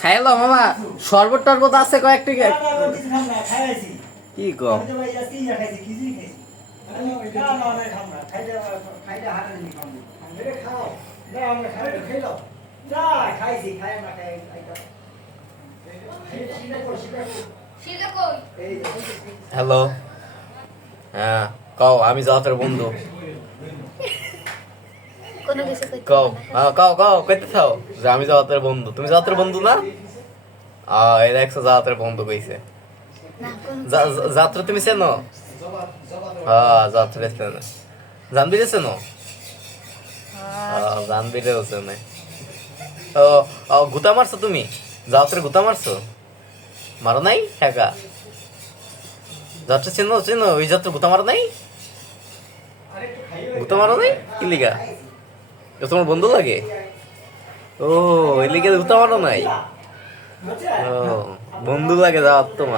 খাইলো মামা শরবত টরবত আছে কয়েকটি কি কম হ্যালো হ্যাঁ কও আমি জাতের বন্ধু কও কও কও কইতে থাও যে আমি জাতের বন্ধু তুমি জাতের বন্ধু না এই দেখছো জাতের বন্ধু কইছে যাত্রা তুমি চেনো যাত্রা চেনো জানবিরে চেনো জানবিরেও চেনে গুতা মারছো তুমি যাত্রা গুতা মারছো মারো নাই একা যাত্রা চেনো চেনো ওই যাত্রা গুতা মারো নাই গুতা মারো নাই কি লিগা তোমার বন্ধু লাগে ও এই লিগে গুতা মারো নাই ও বন্ধু লাগে যাও তোমার